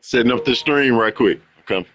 Setting up the stream right quick. Okay.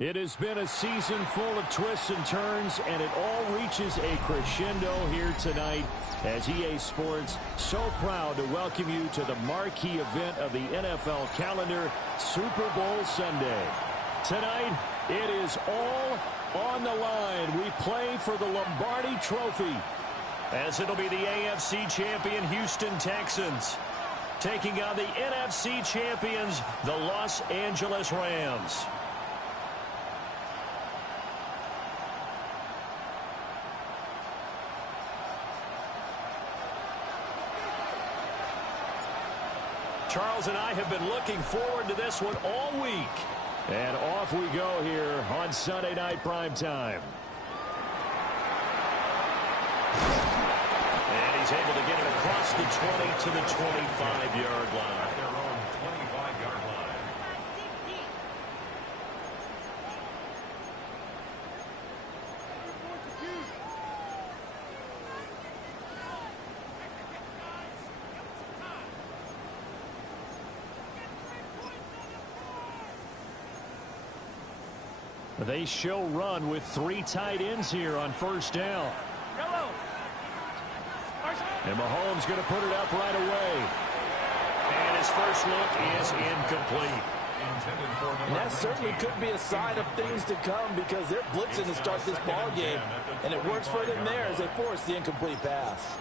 It has been a season full of twists and turns, and it all reaches a crescendo here tonight as EA Sports so proud to welcome you to the marquee event of the NFL calendar, Super Bowl Sunday. Tonight, it is all on the line. We play for the Lombardi Trophy, as it'll be the AFC champion Houston Texans taking on the NFC champions, the Los Angeles Rams. Charles and I have been looking forward to this one all week. And off we go here on Sunday Night Primetime. And he's able to get it across the 20 to the 25-yard line. Their own 25-yard line. They show run with 3 tight ends here on first down. And Mahomes going to put it up right away. And his first look is incomplete. And that certainly could be a sign of things to come because they're blitzing to start this ball game. And it works for them there as they force the incomplete pass.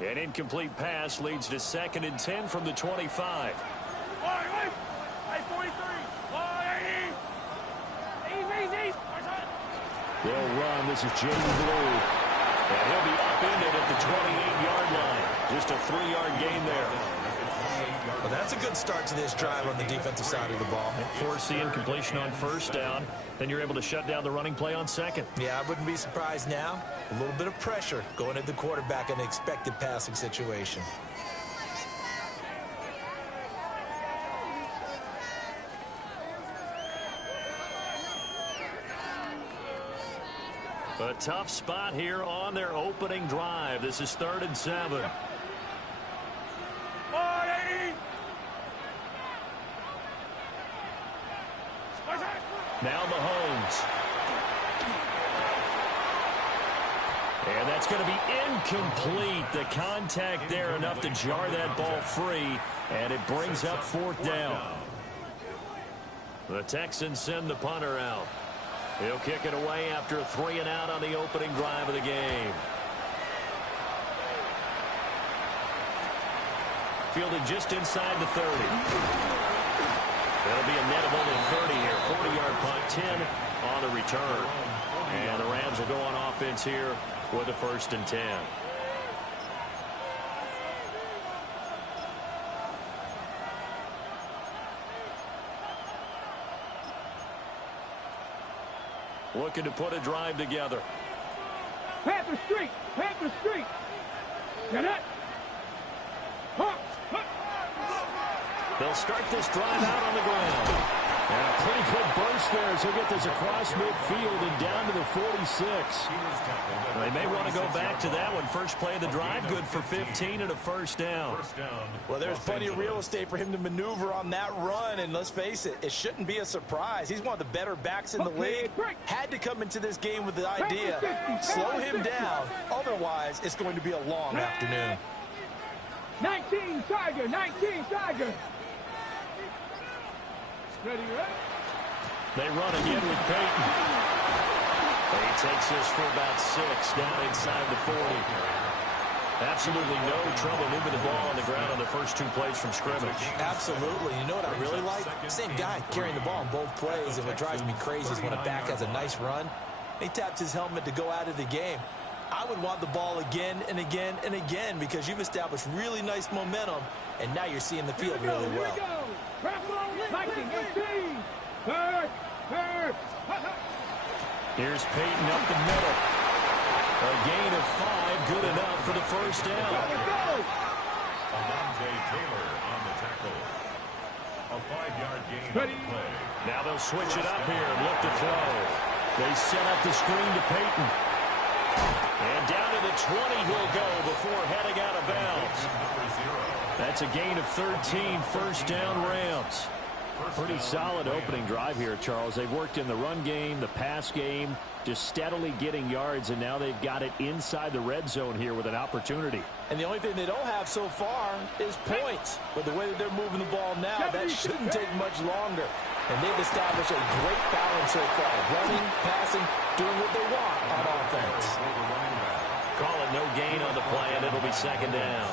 An incomplete pass leads to 2nd and 10 from the 25. They'll run. This is Jamie Blue. And he'll be upended at the 28-yard line. Just a 3-yard gain there. Well, that's a good start to this drive on the defensive side of the ball. Force the incompletion on first down. Then you're able to shut down the running play on 2nd. Yeah, I wouldn't be surprised now. A little bit of pressure going at the quarterback in an expected passing situation. A tough spot here on their opening drive. This is 3rd and 7. Now Mahomes. And that's going to be incomplete. The contact there enough to jar that ball free. And it brings up 4th down. The Texans send the punter out. He'll kick it away after a 3 and out on the opening drive of the game. Fielded just inside the 30. There'll be a net of only 30 here. 40-yard punt, 10 on the return. And the Rams will go on offense here with a 1st and 10. Looking to put a drive together. Panther Street! Panther Street! Get it! They'll start this drive out on the ground. And a pretty good burst there as he'll get this across midfield and down to the 46. They may want to go back to that one. First play of the drive, good for 15 and a 1st down. Well, there's plenty of real estate for him to maneuver on that run, and let's face it, it shouldn't be a surprise. He's one of the better backs in the league. Had to come into this game with the idea, slow him down. Otherwise, it's going to be a long afternoon. 19 Tiger! 19 Tiger! Ready, right? They run again with Peyton. He takes this for about 6 down inside the 40. Absolutely no trouble moving the ball on the ground on the first 2 plays from scrimmage. Absolutely. You know what I really like? Same guy carrying the ball on both plays, and what drives me crazy is when a back has a nice run, he taps his helmet to go out of the game. I would want the ball again and again and again because you've established really nice momentum, and now you're seeing the field really well. Here's Peyton up the middle. A gain of 5, good enough for the 1st down. Taylor on the tackle. A 5-yard gain on the play. Now they'll switch it up here and look to throw. They set up the screen to Peyton. And down to the 20 he'll go before heading out of bounds. That's a gain of 13, 1st down Rams. Pretty solid opening drive here, Charles. They've worked in the run game, the pass game, just steadily getting yards, and now they've got it inside the red zone here with an opportunity. And the only thing they don't have so far is points. But the way that they're moving the ball now, that shouldn't take much longer. And they've established a great balance so far. Running, passing, doing what they want on offense. Call it no gain on the play, and it'll be 2nd down.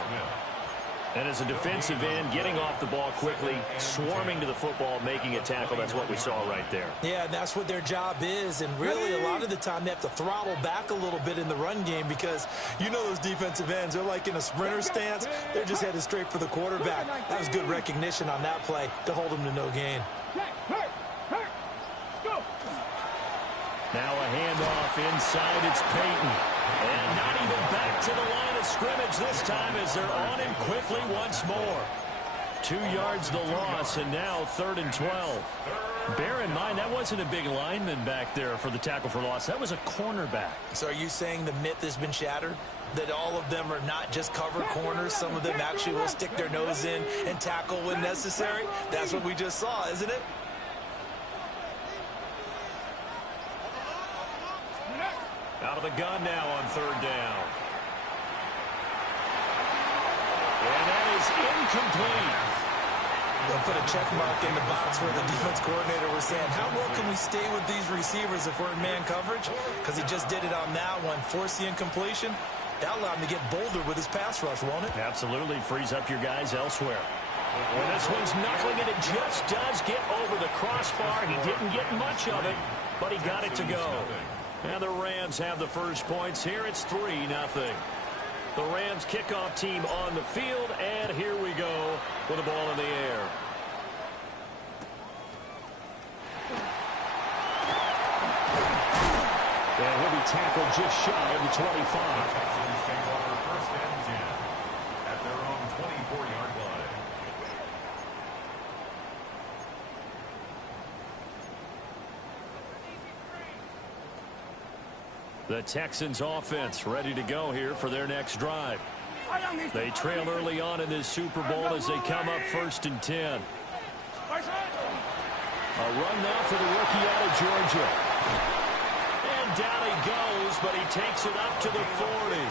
And as a defensive end, getting off the ball quickly, swarming to the football, making a tackle, that's what we saw right there. Yeah, and that's what their job is. And really, a lot of the time, they have to throttle back a little bit in the run game because you know those defensive ends, they're like in a sprinter stance. They're just headed straight for the quarterback. That was good recognition on that play to hold them to no gain. Now a handoff inside, it's Peyton. And not even back to the line of scrimmage this time as they're on him quickly once more. 2 yards the loss, and now 3rd and 12. Bear in mind, that wasn't a big lineman back there for the tackle for loss. That was a cornerback. So are you saying the myth has been shattered? That all of them are not just cover corners? Some of them actually will stick their nose in and tackle when necessary? That's what we just saw, isn't it? Out of the gun now on 3rd down. And that is incomplete. They'll put a check mark in the box where the defense coordinator was saying, how well can we stay with these receivers if we're in man coverage? Because he just did it on that one. Force the incompletion. That'll allow him to get bolder with his pass rush, won't it? Absolutely. Frees up your guys elsewhere. When this one's knuckling it, it just does get over the crossbar. He didn't get much of it, but he got it to go. And the Rams have the first points here. It's 3-0. The Rams kickoff team on the field, and here we go with the ball in the air. And he'll be tackled just shy of the 25. First and 10 at their own 24-yard line. The Texans offense ready to go here for their next drive. They trail early on in this Super Bowl as they come up 1st and 10. A run now for the rookie out of Georgia. And down he goes, but he takes it up to the 40.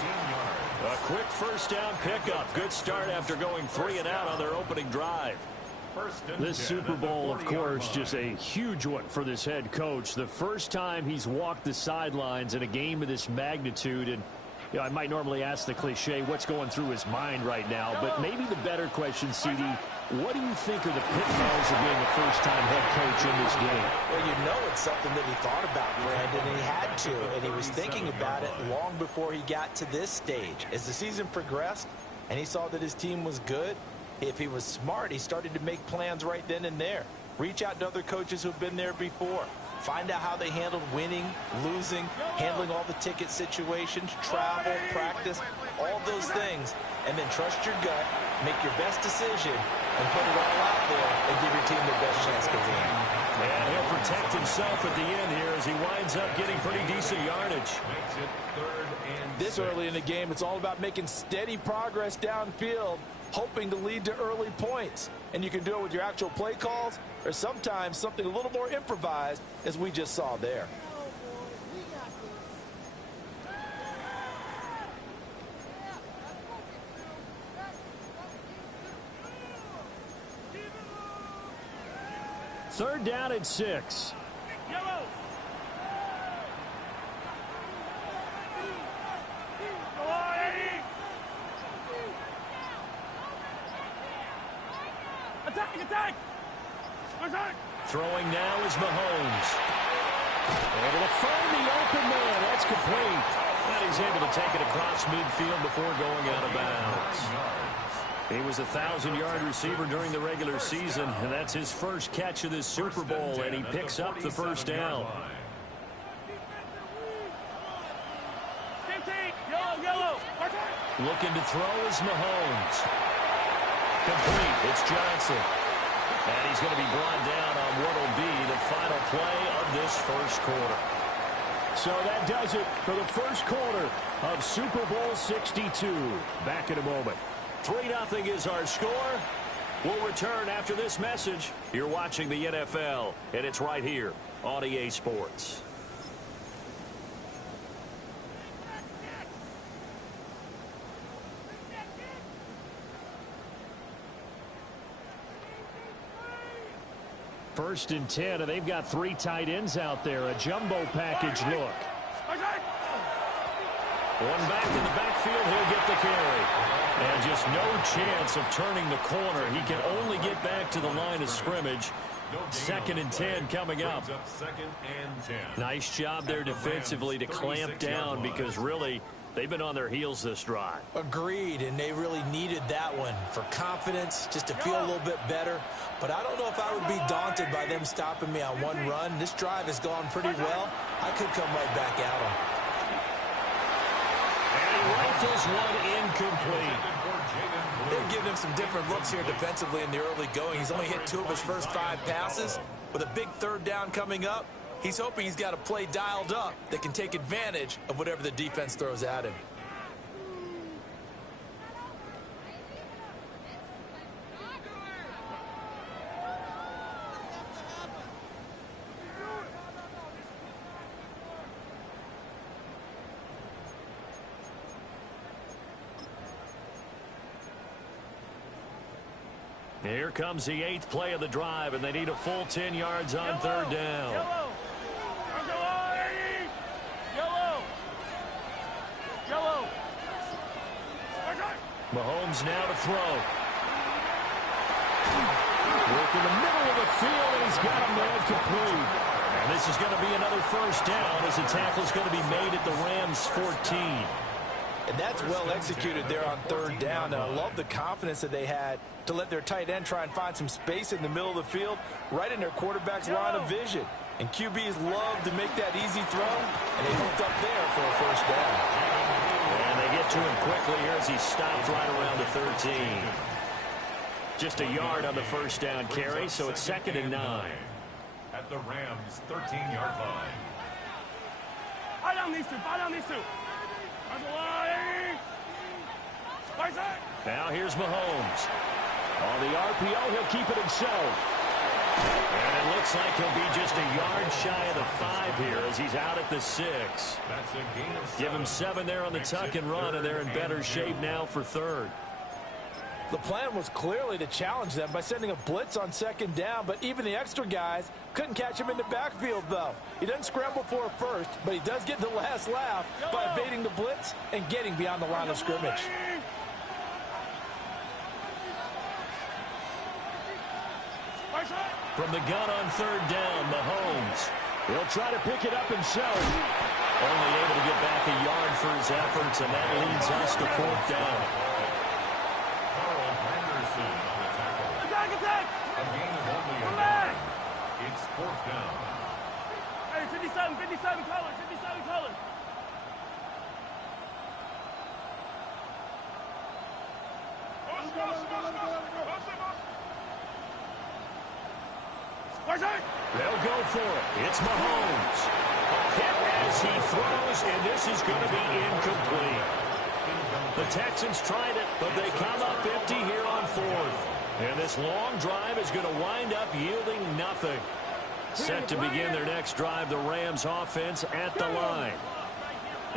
A quick 1st down pickup. Good start after going 3 and out on their opening drive. This Super Bowl, of course, just a huge one for this head coach. The first time he's walked the sidelines in a game of this magnitude, and You know, I might normally ask the cliche, what's going through his mind right now, but maybe the better question, CD, what do you think are the pitfalls of being a first-time head coach in this game? Well, you know it's something that he thought about, Brandon, and he had to, and he was thinking about it long before he got to this stage. As the season progressed and he saw that his team was good, if he was smart, he started to make plans right then and there. Reach out to other coaches who've been there before. Find out how they handled winning, losing, handling all the ticket situations, travel, practice, all those things. And then trust your gut, make your best decision, and put it all out there and give your team their best chance to win. And he'll protect himself at the end here as he winds up getting pretty decent yardage. Makes it 3rd and This 6. early in the game, it's all about making steady progress downfield, hoping to lead to early points. And you can do it with your actual play calls or sometimes something a little more improvised, as we just saw there. Third down and 6. Yellow. Go on, Eddie. Attack, attack. Attack. Throwing now is Mahomes. Able to find the open man. That's complete. And he's able to take it across midfield before going out of bounds. He was a 1,000-yard receiver during the regular season, and that's his first catch of this Super Bowl, and he picks up the first down. Yellow, yellow. Looking to throw is Mahomes. Complete. It's Johnson. And he's going to be brought down on what will be the final play of this first quarter. So that does it for the first quarter of Super Bowl 62. Back in a moment. 3-0 is our score. We'll return after this message. You're watching the NFL, and it's right here on EA Sports. First and 10, and they've got 3 tight ends out there. A jumbo package look. One back in the backfield, he'll get the carry. And just no chance of turning the corner. He can only get back to the line of scrimmage. 2nd and 10 coming up. 2nd and 10. Nice job there defensively to clamp down because really they've been on their heels this drive. Agreed, and they really needed that one for confidence, just to feel a little bit better. But I don't know if I would be daunted by them stopping me on one run. This drive has gone pretty well. I could come right back at them. And he rifles one incomplete. They're giving him some different looks here defensively in the early going. He's only hit 2 of his first 5 passes. With a big 3rd down coming up, he's hoping he's got a play dialed up that can take advantage of whatever the defense throws at him. Here comes the 8th play of the drive, and they need a full 10 yards on 3rd down. Yellow. Yellow. Yellow. Mahomes now to throw. Work in the middle of the field, and he's got a man complete. And this is going to be another first down as the tackle's going to be made at the Rams' 14. And that's well executed there on 3rd down. And I love the confidence that they had to let their tight end try and find some space in the middle of the field, right in their quarterback's line of vision. And QBs love to make that easy throw, and they hooked up there for a first down. And they get to him quickly here as he stopped right around the 13. Just a yard on the first down carry, so it's 2nd and 9. At the Rams' 13-yard line. I don't need to. Now here's Mahomes. On the RPO, he'll keep it himself. And it looks like he'll be just a yard shy of the 5 here as he's out at the 6. That's a gain of 7. Give him 7 there on the tuck and run, and they're in better shape now for 3rd. The plan was clearly to challenge them by sending a blitz on second down, but even the extra guys couldn't catch him in the backfield, though. He doesn't scramble for a first, but he does get the last laugh by evading the blitz and getting beyond the line of scrimmage. From the gun on third down, Mahomes. He'll try to pick it up himself. Only able to get back a yard for his efforts, and that leads us to fourth down. Attack! A gain of only a Come yard. back! It's fourth down. Hey, 57 colors, 57 colors. They'll go for it. It's Mahomes. Hit as he throws, and this is going to be incomplete. The Texans tried it, but they come up empty here on fourth. And this long drive is going to wind up yielding nothing. Set to begin their next drive, the Rams offense at the line.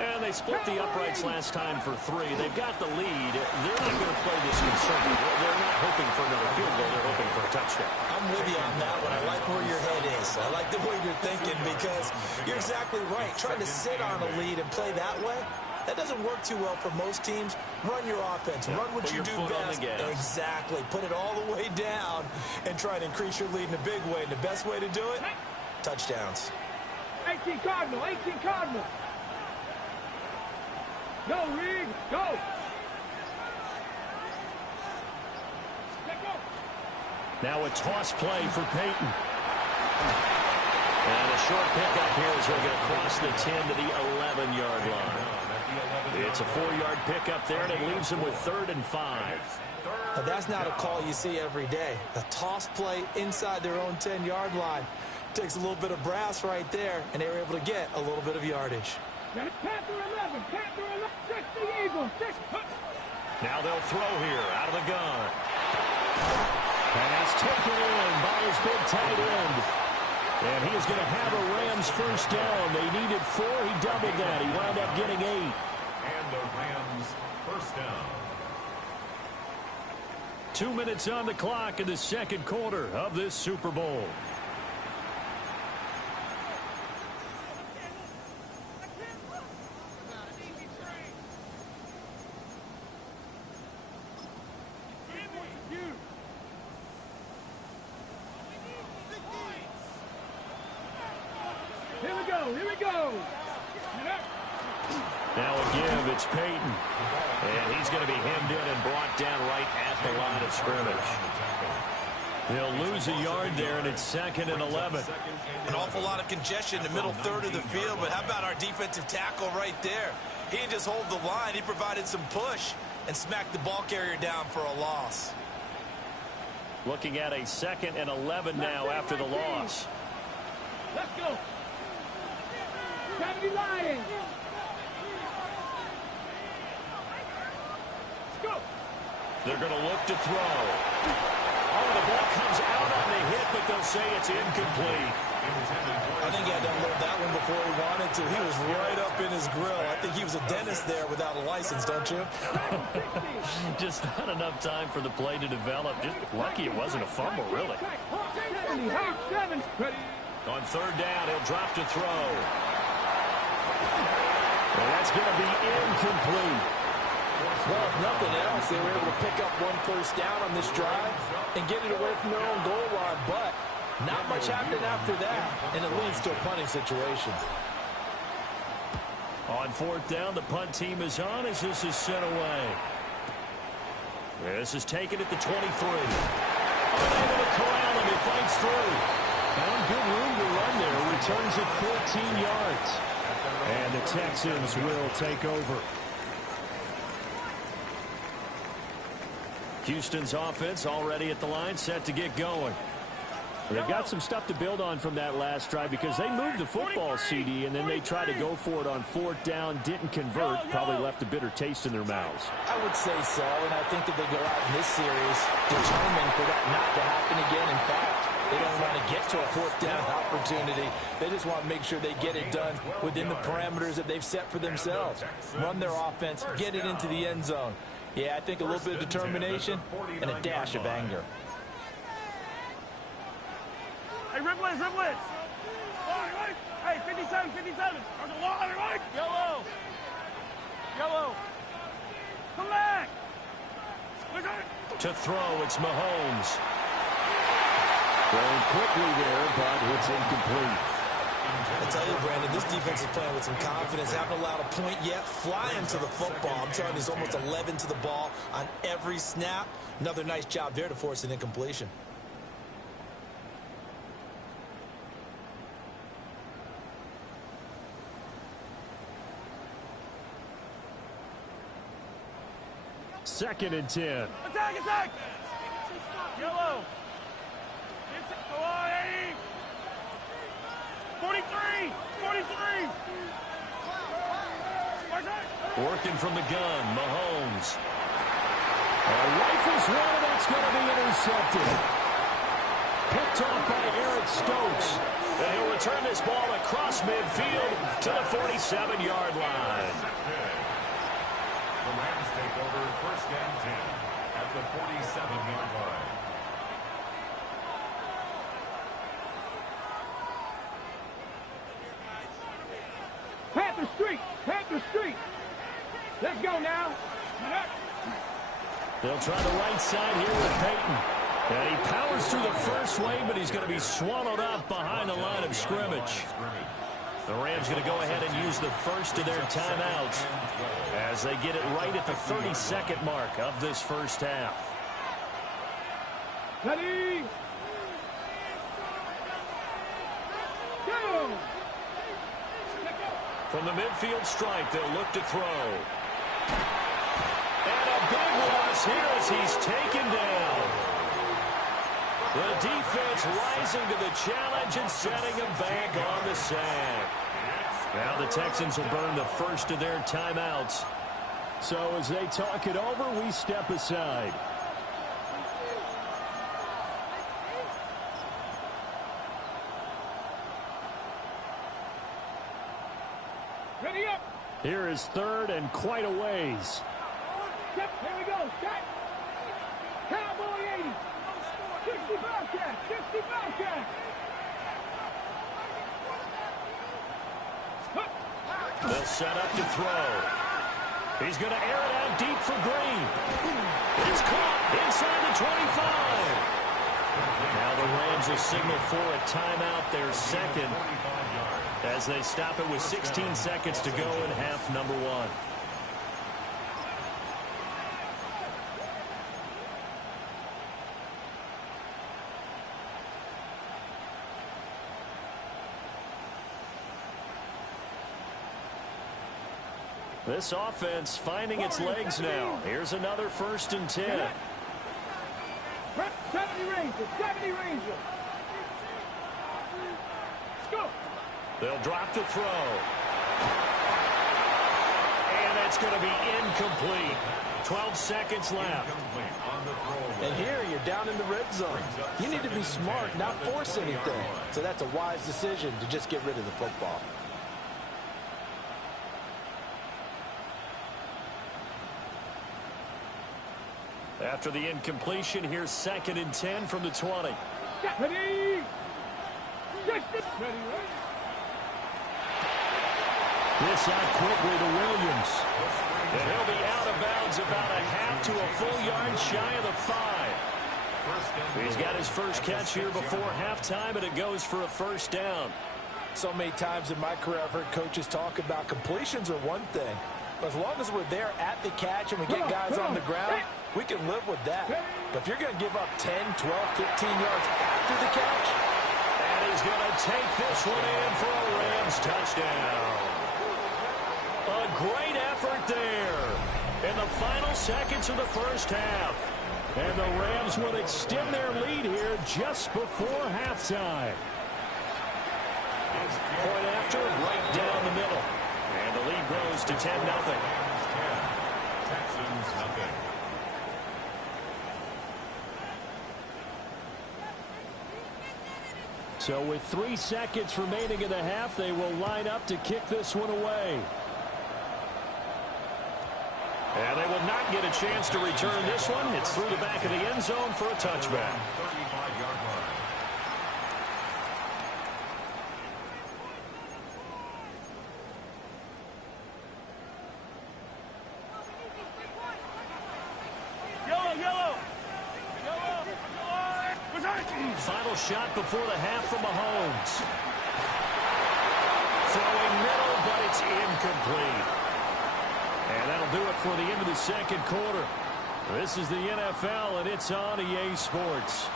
And they split the uprights last time for 3. They've got the lead. They're not going to play this conservative. They're not hoping for another field goal. They're hoping for a touchdown. I'm with you on that one. I like where your head is. I like the way you're thinking because you're exactly right. Trying to sit on a lead and play that way, that doesn't work too well for most teams. Run your offense. Run what you do best. Exactly. Put it all the way down and try to increase your lead in a big way. And the best way to do it, touchdowns. 18 Cardinal, 18 Cardinal. Go, Reed, go. Now a toss play for Peyton. And a short pickup here as he'll get across the 10 to the 11-yard line. It's a 4-yard pickup there, and it leaves him with 3rd and 5. Now, that's not a call you see every day. A toss play inside their own 10-yard line. Takes a little bit of brass right there, and they were able to get a little bit of yardage. Panther 11, Panther 11, 60 Eagles, 6. Now they'll throw here out of the gun. Pass taken in by his big tight end. And he is going to have a Rams first down. They needed 4. He doubled that. He wound up getting 8. And the Rams first down. 2 minutes on the clock in the second quarter of this Super Bowl. Here we go. Now a give, it's Peyton. And he's going to be hemmed in and brought down right at the line of scrimmage. They'll lose a yard there, and it's 2nd and 11. An awful lot of congestion in the middle third of the field, but how about our defensive tackle right there? He didn't just hold the line. He provided some push and smacked the ball carrier down for a loss. Looking at a 2nd and 11 now after the loss. Let's go. Gravity Lions. Let's go. They're going to look to throw. Oh, the ball comes out on the hit, but they'll say it's incomplete. I think he had to unload that one before he wanted to. He was right up in his grill. I think he was a dentist there without a license, don't you? Just not enough time for the play to develop. Just lucky it wasn't a fumble, really. 7. On third down, he'll drop to throw. And that's going to be incomplete. Well, if nothing else, they were able to pick up 1 first down on this drive and get it away from their own goal line. But not much happened after that, and it leads to a punting situation. On fourth down, the punt team is on as this is sent away. This is taken at the 23. Unable to corral him, he fights through. Found good room to run there. Returns it 14 yards. And the Texans will take over. Houston's offense already at the line, set to get going. They've got some stuff to build on from that last drive because they moved the football, CD, and then they tried to go for it on fourth down, didn't convert, probably left a bitter taste in their mouths. I would say so, and I think that they go out in this series determined for that not to happen again. In fact, they don't want to get to a fourth down opportunity. They just want to make sure they get it done within the parameters that they've set for themselves. Run their offense, get it into the end zone. Yeah, I think a little bit of determination and a dash of anger. Hey, Riblets, Riblets. Hey, 57, 57. There's a water, right? Yellow. Yellow. Come back. To throw, it's Mahomes. Throwing quickly there, but it's incomplete. I tell you, Brandon, this defense is playing with some confidence. Haven't allowed a point yet. Flying to the football. I'm telling you, he's almost 11 to the ball on every snap. Another nice job there to force an incompletion. Second and 10. Attack, attack. Yellow. Go on, 80. 43. 43. Working from the gun, Mahomes. Rifles one, and that's going to be intercepted. Picked off by Eric Stokes. And he'll return this ball across midfield to the 47-yard line. The Rams take over first and 10 at the 47-yard line. Panther Street. Panther Street. Let's go now. They'll try the right side here with Peyton. And he powers through the first wave, but he's going to be swallowed up behind the line of scrimmage. The Rams going to go ahead and use the first of their timeouts as they get it right at the 32nd mark of this first half. Ready. Go. From the midfield stripe, they'll look to throw. And a big loss here as he's taken down. The defense rising to the challenge and setting him back on the sack. Now the Texans will burn the first of their timeouts. So as they talk it over, we step aside. Ready up. Here is third and quite a ways. Here we go. Set. Cowboy 80. 60 Bobcat. 60 Bobcat. They'll set up to throw. He's going to air it out deep for Green. He's caught inside the 25. Now the Rams will signal for a timeout, their second, as they stop it with 16 seconds to go in half number one. This offense finding its legs now. Here's another first and 10. 70 Rangers. 70 Rangers. Let's go. They'll drop the throw. And that's going to be incomplete. 12 seconds left. And here you're down in the red zone. You need to be smart, not force anything. So that's a wise decision to just get rid of the football. After the incompletion, here's second and 10 from the 20. Ready. 60. Ready. This out quickly to Williams. And he'll be out of bounds about a half to a full yard shy of the 5. He's got his first catch here before halftime, and it goes for a first down. So many times in my career I've heard coaches talk about completions are one thing. But as long as we're there at the catch and we get guys on the ground, we can live with that. But if you're going to give up 10, 12, 15 yards after the catch, and he's going to take this one in for a Rams touchdown. A great effort there in the final seconds of the first half. And the Rams will extend their lead here just before halftime. Point after, right down the middle. And the lead grows to 10-0. Texans nothing. So with 3 seconds remaining in the half, they will line up to kick this one away. And they will not get a chance to return this one. It's through the back of the end zone for a touchback. 35-yard line. Final shot before the half from Mahomes. Throwing middle, but it's incomplete. And that'll do it for the end of the second quarter. This is the NFL, and it's on EA Sports.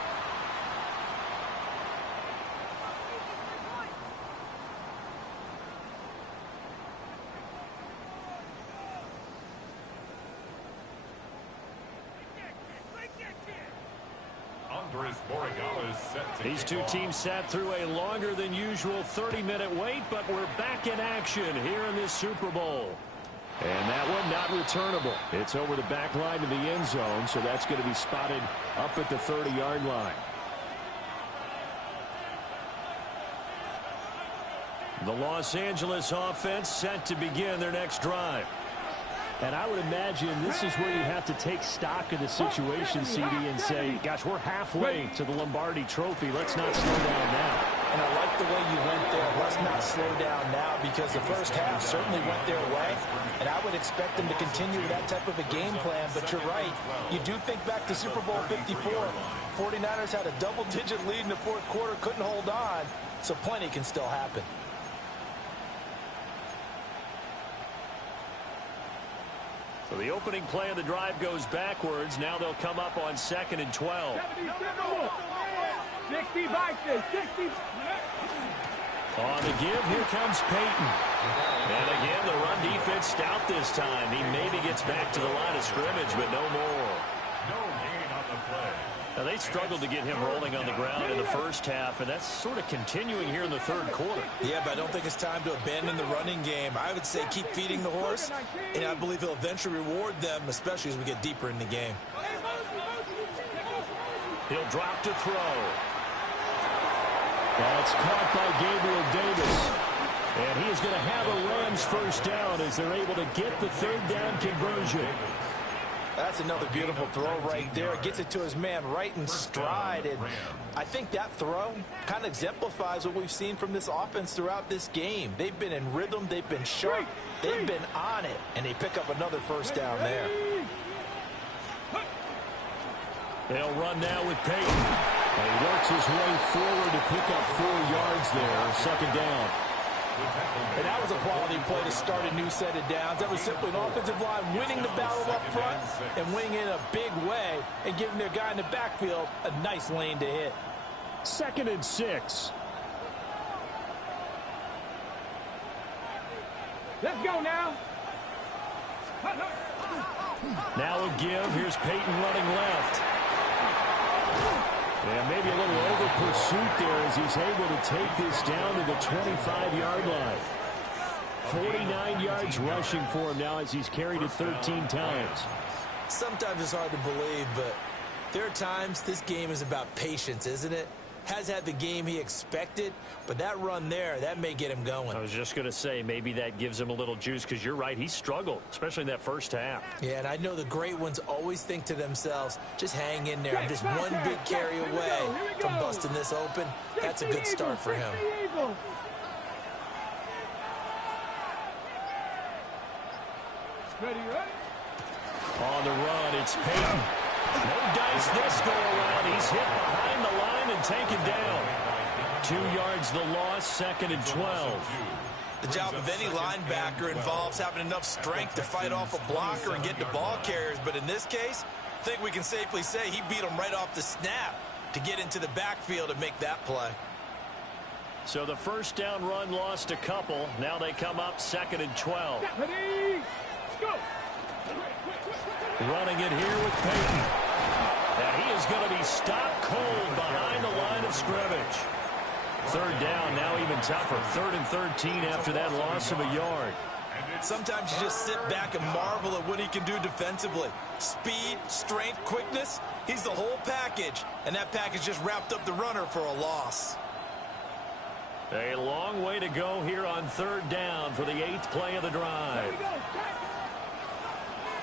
These two teams sat through a longer than usual 30-minute wait, but we're back in action here in this Super Bowl. And that one not returnable. It's over the back line of the end zone, so that's going to be spotted up at the 30-yard line. The Los Angeles offense set to begin their next drive. And I would imagine this is where you have to take stock of the situation, CD, and say, gosh, we're halfway to the Lombardi Trophy. Let's not slow down now. And I like the way you went there. Let's not slow down now, because the first half certainly went their way. And I would expect them to continue with that type of a game plan. But you're right. You do think back to Super Bowl 54. 49ers had a double-digit lead in the fourth quarter, couldn't hold on. So plenty can still happen. So the opening play of the drive goes backwards. Now they'll come up on 2nd and 12. 60 back there, 60. On the give, here comes Peyton. And again, the run defense stout this time. He maybe gets back to the line of scrimmage, but no more. No gain on the play. Now, they struggled to get him rolling on the ground in the first half, and that's sort of continuing here in the third quarter. Yeah, but I don't think it's time to abandon the running game. I would say keep feeding the horse, and I believe he'll eventually reward them, especially as we get deeper in the game. He'll drop to throw. That's caught by Gabriel Davis. And he is going to have a Rams first down as they're able to get the third down conversion. That's another beautiful throw right there. Gets it to his man right in stride. And I think that throw kind of exemplifies what we've seen from this offense throughout this game. They've been in rhythm. They've been sharp. They've been on it. And they pick up another first down there. They'll run now with Peyton. And he works his way forward to pick up 4 yards there. Second down. And that was a quality play to start a new set of downs. That was simply an offensive line winning the battle up front and winning in a big way and giving their guy in the backfield a nice lane to hit. 2nd and 6. Let's go now. Now a give. Here's Peyton running left. And maybe a little over pursuit there as he's able to take this down to the 25-yard line. 49 yards rushing for him now as he's carried it 13 times. Sometimes it's hard to believe, but there are times this game is about patience, isn't it? Has had the game he expected, but that run there, that may get him going. I was just going to say, maybe that gives him a little juice, because you're right, he struggled, especially in that first half. Yeah, and I know the great ones always think to themselves, just hang in there. I'm just one big carry away from busting this open. That's a good start for him. On the run, it's Peyton. No dice this go around. He's hit behind the line and taken down. 2 yards the loss, 2nd and 12. The job of any linebacker involves having enough strength to fight off a blocker and get to ball carriers. But in this case, I think we can safely say he beat him right off the snap to get into the backfield and make that play. So the first down run lost a couple. Now they come up 2nd and 12. Running it here with Peyton. And he is going to be stopped cold behind the line of scrimmage. Third down, now even tougher. 3rd and 13 after that loss of a yard. Sometimes you just sit back and marvel at what he can do defensively. Speed, strength, quickness. He's the whole package. And that package just wrapped up the runner for a loss. A long way to go here on 3rd down for the 8th play of the drive.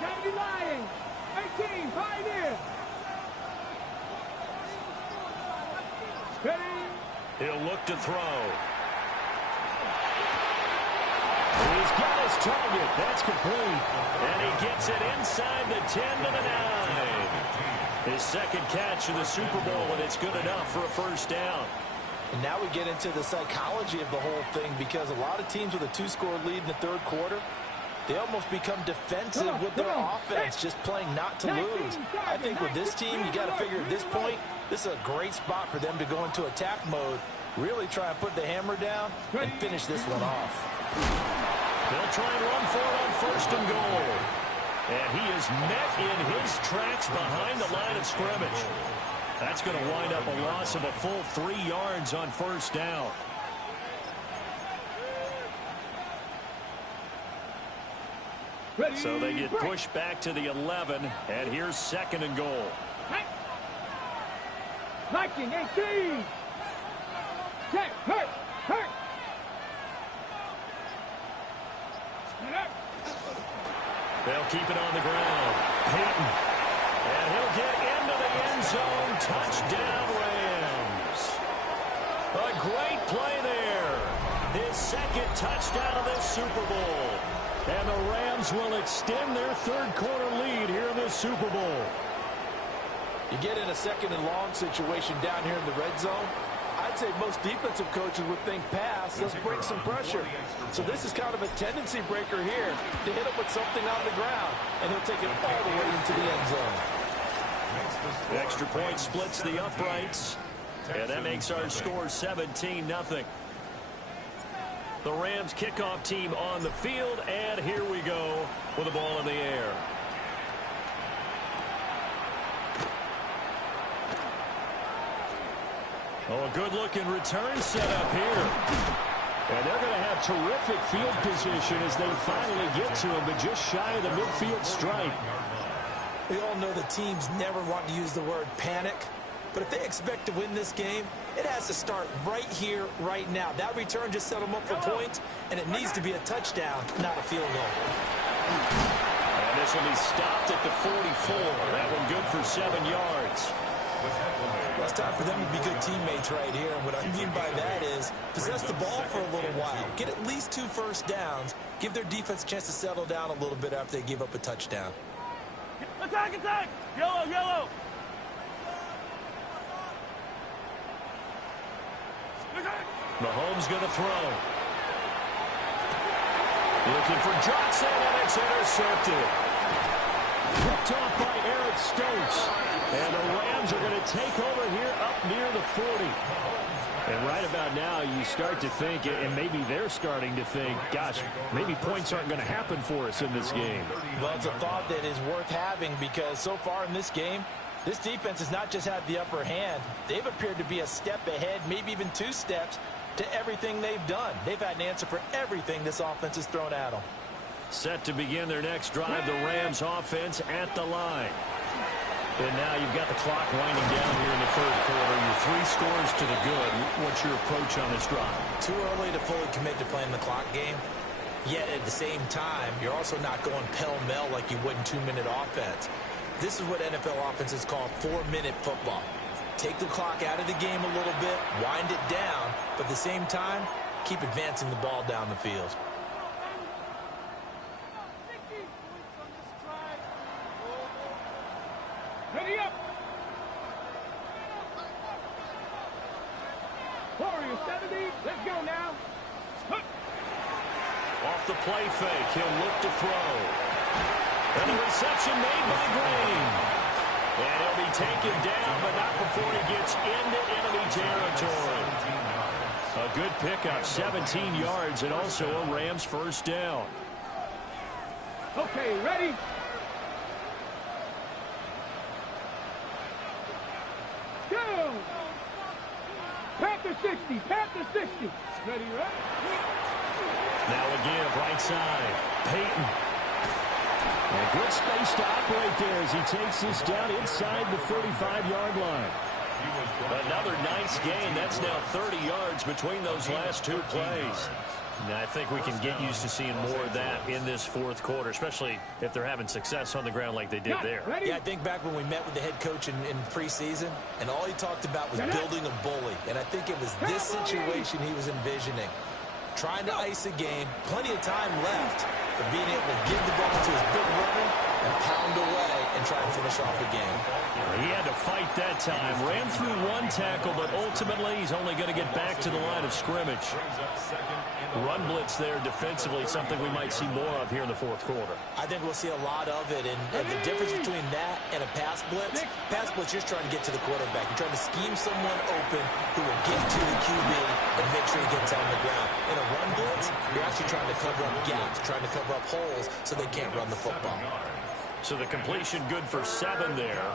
Johnny Lions. 18, Pioneer. Ready? He'll look to throw. He's got his target. That's complete. And he gets it inside the 10 to the 9. His second catch in the Super Bowl, and it's good enough for a first down. And now we get into the psychology of the whole thing, because a lot of teams with a 2-score lead in the third quarter, they almost become defensive with their offense, just playing not to lose. I think with this team, you got to figure at this point, this is a great spot for them to go into attack mode, really try and put the hammer down and finish this one off. They'll try and run for it on first and goal. And he is met in his tracks behind the line of scrimmage. That's going to wind up a loss of a full 3 yards on first down. So they get pushed back to the 11, and here's second and goal. Viking 18. Check, hurt. They'll keep it on the ground. Peyton. And he'll get into the end zone. Touchdown, Rams. A great play there. His second touchdown of this Super Bowl. And the Rams will extend their third quarter lead here in this Super Bowl. You get in a second and long situation down here in the red zone, I'd say most defensive coaches would think pass, let's break some pressure. So this is kind of a tendency breaker here to hit him with something on the ground, and he'll take it all the way into the end zone. The extra point splits the uprights, and that makes our score 17-0. The Rams kickoff team on the field, and here we go with the ball in the air. Oh, a good-looking return set up here. And they're going to have terrific field position as they finally get to him, but just shy of the midfield stripe. We all know the teams never want to use the word panic, but if they expect to win this game, it has to start right here, right now. That return just set them up for points, and it needs to be a touchdown, not a field goal. And this will be stopped at the 44. That one good for 7 yards. Well, it's time for them to be good teammates right here. And what I mean by that is possess the ball for a little while. Get at least 2 first downs. Give their defense a chance to settle down a little bit after they give up a touchdown. Attack! Yellow! Mahomes going to throw. Looking for Johnson, and it's intercepted. Picked off by Eric Stokes. And the Rams are going to take over here up near the 40. And right about now, you start to think, and maybe they're starting to think, gosh, maybe points aren't going to happen for us in this game. Well, it's a thought that is worth having, because so far in this game, this defense has not just had the upper hand. They've appeared to be a step ahead, maybe even 2 steps, to everything they've done. They've had an answer for everything this offense has thrown at them. Set to begin their next drive, the Rams offense at the line. And now you've got the clock winding down here in the third quarter. You're 3 scores to the good. What's your approach on this drive? Too early to fully commit to playing the clock game. Yet at the same time, you're also not going pell-mell like you would in 2-minute offense. This is what NFL offenses call 4-minute football. Take the clock out of the game a little bit, wind it down, but at the same time, keep advancing the ball down the field. Ready up! Warrior 70, let's go now! Off the play fake, he'll look to throw. And the reception made by Green. And he'll be taken down, but not before he gets into enemy territory. A good pickup, 17 yards, and also a Rams first down. Okay, ready? Go! Panther 60, Panther 60. Ready, right? Now a give, right side. Peyton. And good space to operate there as he takes this down inside the 35-yard line. Another nice gain. That's now 30 yards between those last 2 plays. And I think we can get used to seeing more of that in this fourth quarter, especially if they're having success on the ground like they did there. Yeah, I think back when we met with the head coach in preseason, and all he talked about was building a bully. And I think it was this situation he was envisioning. Trying to ice a game, plenty of time left, but being able to give the ball to his big runner and pound away and try and finish off the game. He had to fight that time. Ran through one tackle, but ultimately he's only going to get back to the line of scrimmage. Run blitz there defensively, something we might see more of here in the fourth quarter. I think we'll see a lot of it, and the difference between that and a pass blitz, you're trying to get to the quarterback. You're trying to scheme someone open who will get to the QB and make sure he gets on the ground. In a run blitz, you're actually trying to cover up gaps, trying to cover up holes so they can't run the football. So the completion good for 7 there.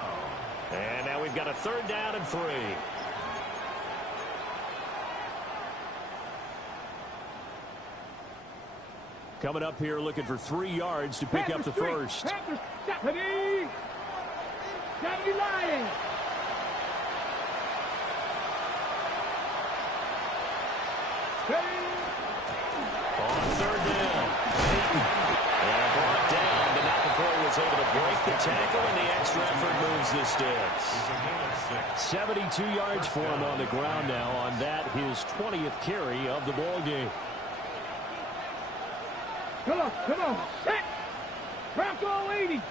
And now we've got a 3rd down and 3. Coming up here looking for 3 yards to pick up the first. Stephanie Lions. On 3rd down. And brought down, but not before he was able to break the tackle, and the extra effort moves this distance. 72 yards for him on the ground now on that, his 20th carry of the ball game. Come on. Set. Bronco 80.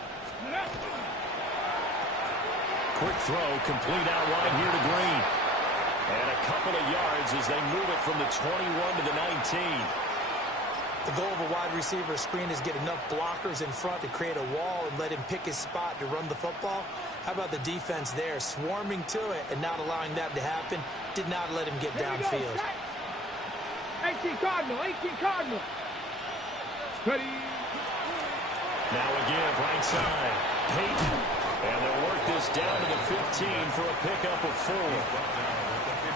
Quick throw, complete out wide here to Green. And a couple of yards as they move it from the 21 to the 19. The goal of a wide receiver screen is get enough blockers in front to create a wall and let him pick his spot to run the football. How about the defense there, swarming to it and not allowing that to happen? Did not let him get downfield. 18 Cardinal. Ready. Now again, right side. Peyton. And they'll work this down to the 15 for a pickup of 4.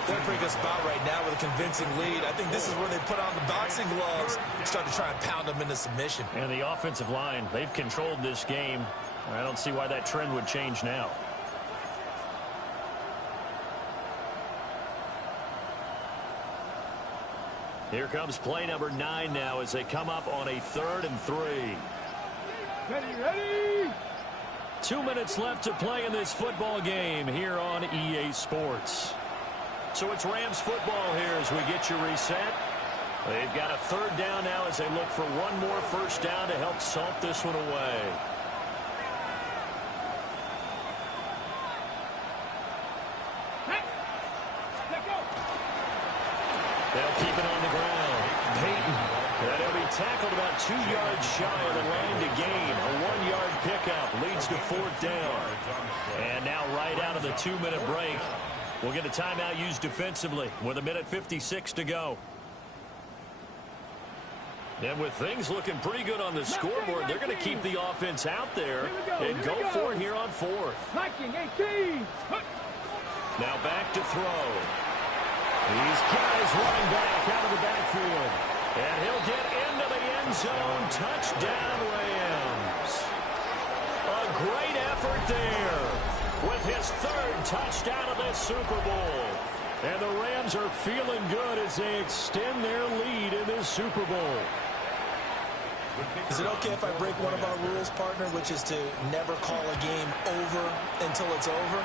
They're in a pretty good spot right now with a convincing lead. I think this is where they put on the boxing gloves and start to try and pound them into submission. And the offensive line, they've controlled this game. I don't see why that trend would change now. Here comes play number 9 now as they come up on a 3rd and 3. Ready. 2 minutes left to play in this football game here on EA Sports. So it's Rams football here as we get you reset. They've got a 3rd down now as they look for one more first down to help salt this one away. They'll keep it on the ground. Peyton. And he'll be tackled about 2 yards shy of the line to gain. A 1-yard pickup leads to 4th down. And now right out of the 2-minute break, we'll get a timeout used defensively with 1:56 to go. And with things looking pretty good on the scoreboard, they're going to keep the offense out there and go for it here on 4th. Now back to throw. These guys running back out of the backfield. And he'll get into the end zone. Touchdown, Rams. A great effort there with his 3rd touchdown of this Super Bowl. And the Rams are feeling good as they extend their lead in this Super Bowl. Is it okay if I break one of our rules, partner, which is to never call a game over until it's over?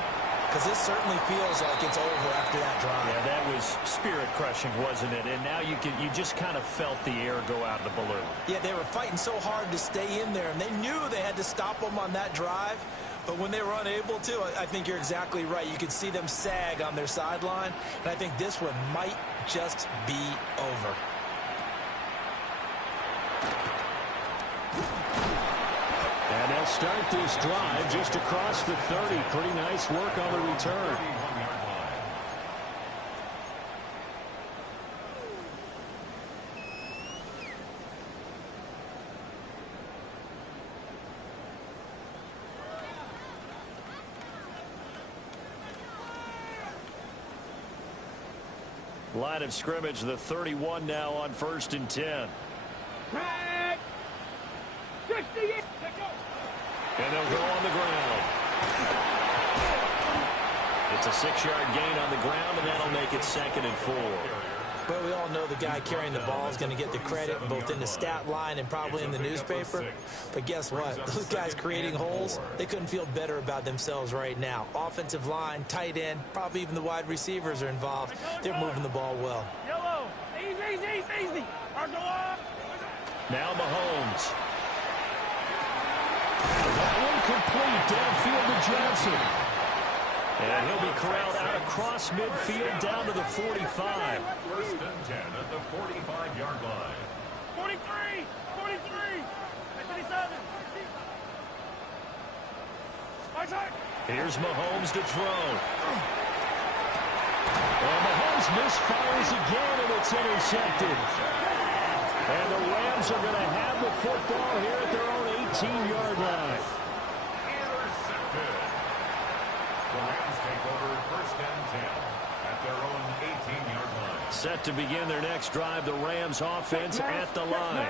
Because this certainly feels like it's over after that drive. Yeah, that was spirit-crushing, wasn't it? And now you just kind of felt the air go out of the balloon. Yeah, they were fighting so hard to stay in there, and they knew they had to stop them on that drive. But when they were unable to, I think you're exactly right. You could see them sag on their sideline, and I think this one might just be over. And they'll start this drive just across the 30. Pretty nice work on the return. Line of scrimmage, the 31 now on 1st and 10. And they'll go on the ground. It's a 6-yard gain on the ground, and that'll make it 2nd and 4. Well, we all know the guy carrying the ball is going to get the credit both in the stat line and probably in the newspaper. But guess what? Those guys creating holes, they couldn't feel better about themselves right now. Offensive line, tight end, probably even the wide receivers are involved. They're moving the ball well. Yellow. Easy. Now Mahomes. That one complete downfield to Johnson. And he'll be corralled out across midfield down to the 45. First and 10 at the 45-yard line. 43. 27. Here's Mahomes to throw. And Mahomes misfires again, and it's intercepted. And the Rams are going to have the football here at their own 18-yard line. Intercepted. The Rams take over first and 10 at their own 18-yard line. Set to begin their next drive, the Rams offense at the line.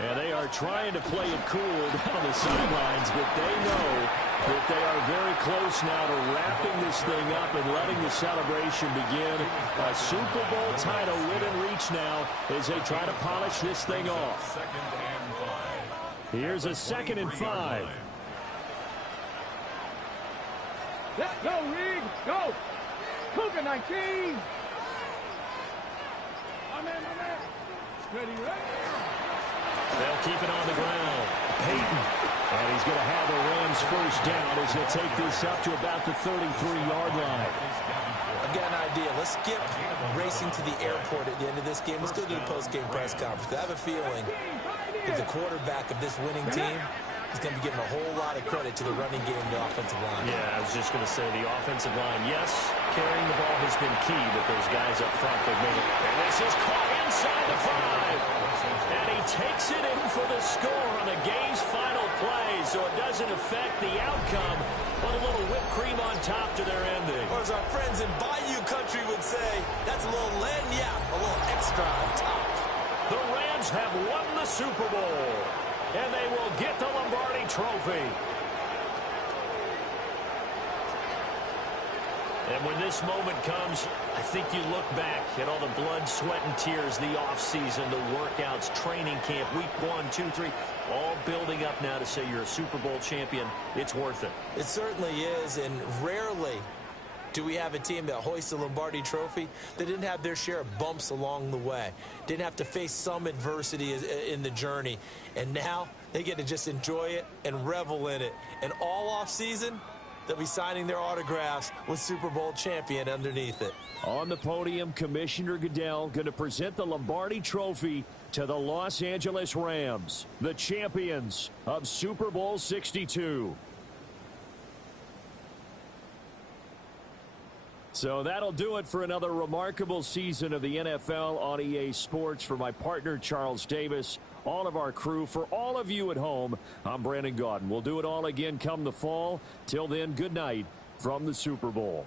And they are trying to play it cool down the sidelines, but they know that they are very close now to wrapping this thing up and letting the celebration begin. A Super Bowl title within reach now as they try to polish this thing off. Second and 5. Here's a 2nd and 5. Let's go, Reed. Go. Cougar 19. My man. Steady, right? They'll keep it on the ground. Peyton. And he's going to have the Rams first down as he'll take this up to about the 33-yard line. I've got an idea. Let's skip racing to the airport at the end of this game. Let's go to the post-game press conference. I have a feeling that the quarterback of this winning team is going to be giving a whole lot of credit to the running game and the offensive line. Yeah, I was just going to say the offensive line, yes, carrying the ball has been key, but those guys up front, they've made it. And this is caught inside the 5. And he takes it in for the score on the game's final play, so it doesn't affect the outcome, but a little whipped cream on top to their ending. Or as our friends in Bayou Country would say, that's a little lagniappe, a little extra on top. The Rams have won the Super Bowl, and they will get the Lombardi Trophy. And when this moment comes, I think you look back at all the blood, sweat, and tears, the offseason, the workouts, training camp, week 1, 2, 3, all building up now to say you're a Super Bowl champion. It's worth it. It certainly is, and rarely do we have a team that hoists a Lombardi Trophy that didn't have their share of bumps along the way, didn't have to face some adversity in the journey, and now they get to just enjoy it and revel in it. And all offseason, they'll be signing their autographs with Super Bowl champion underneath it. On the podium, Commissioner Goodell going to present the Lombardi Trophy to the Los Angeles Rams, the champions of Super Bowl 62. So that'll do it for another remarkable season of the NFL on EA Sports. For my partner, Charles Davis, all of our crew, for all of you at home, I'm Brandon Gaudin. We'll do it all again come the fall. Till then, good night from the Super Bowl.